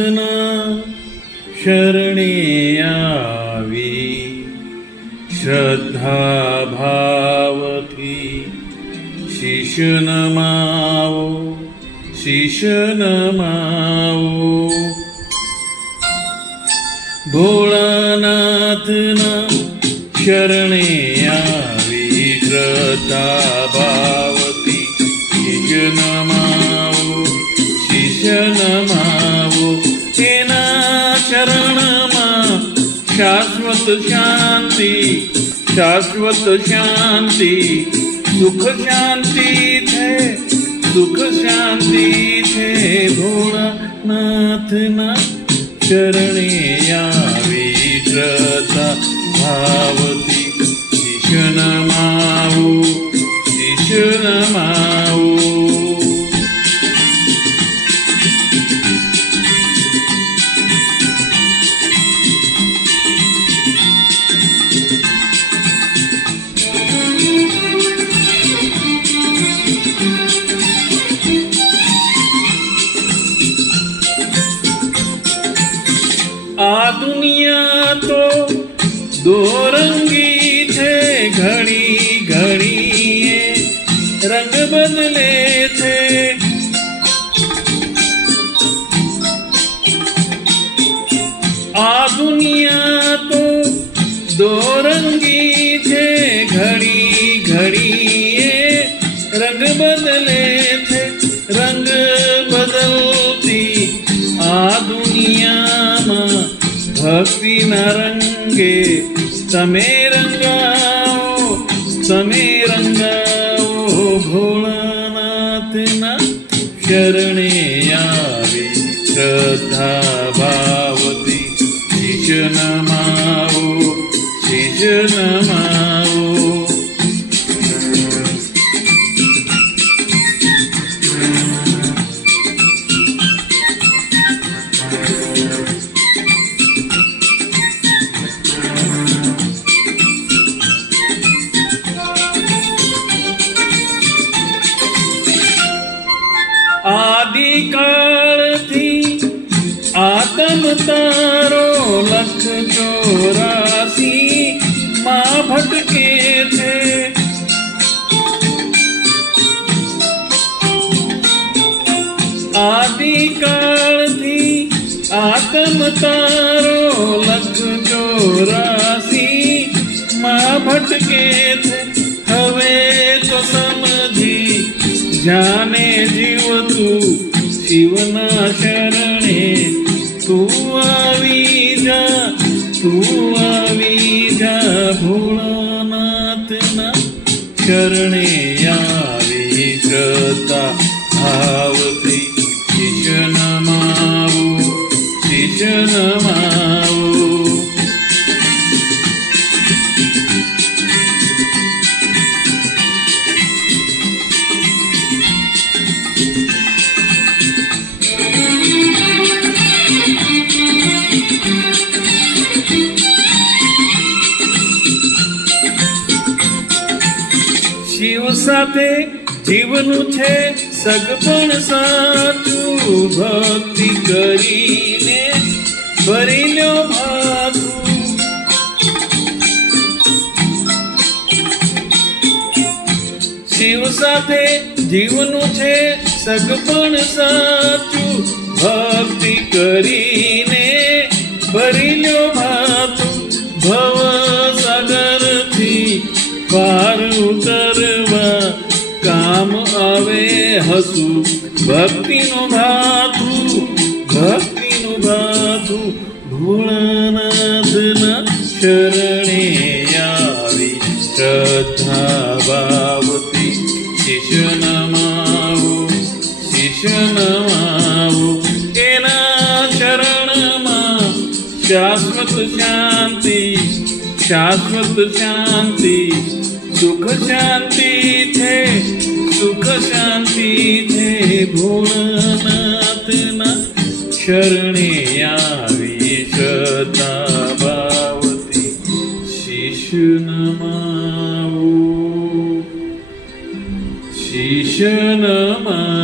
भोळानाथना शरणे यावी श्रद्धा भावथी शीश नमावो शीश नमावो भोळानाथना शरणे यावी श्रद्धा भावती शीश नमावो शीश नमावो तेना शरणमा शाश्वत शांति शाश्वत शांति सुख शांति थे सुख शांति थे भोळानाथना शरणे यावी श्रद्धा भावती शीश नमावो शीश नमावो आ दुनिया तो दो रंगी थे घड़ी घड़ी ये रंग बदले थे आ दुनिया तो दो रंगी थे घड़ी घड़ी ये रंग बदले थे रंग बदलती आ दुनिया भक्ति न रंगे तमे रंगाओ भोळानाथना शरणे यावी श्रद्धा भावती शीश नमावो शीश नमावो आदिकाल थी आत्म तारो लख 84 माँ भटके थे आदिकाल थी आत्म तारो लख 84 माँ भटके थे हवे तो समझी जाने जीव तू शिवना शरणे तू आवी जा भोळानाथना शरणे यावी श्रद्धा भावती शीश नमावो शीश नमावो શિવ સાથે જીવનું છે સગપણ સાચું ભક્તિ કરીને ભરી લ્યો ભાથું શિવ સાથે જીવનું છે સગપણ સાચું ભક્તિ કરીને ભરી લ્યો ભાથું ભવ સાગરથી પાર ઉતરવા કામ આવે હસુ ભક્તિનું ભાથું ભોળાનાથના શરણે આવી શ્રદ્ધા ભાવતી શીશ નમાવો શીશ નમાવો એના શરણમાં શાશ્વત શાંતિ शाश्वत शांति सुख शांति थे भोळानाथना शरणे यावी श्रद्धा भावती शीश नमावो शीश नमावो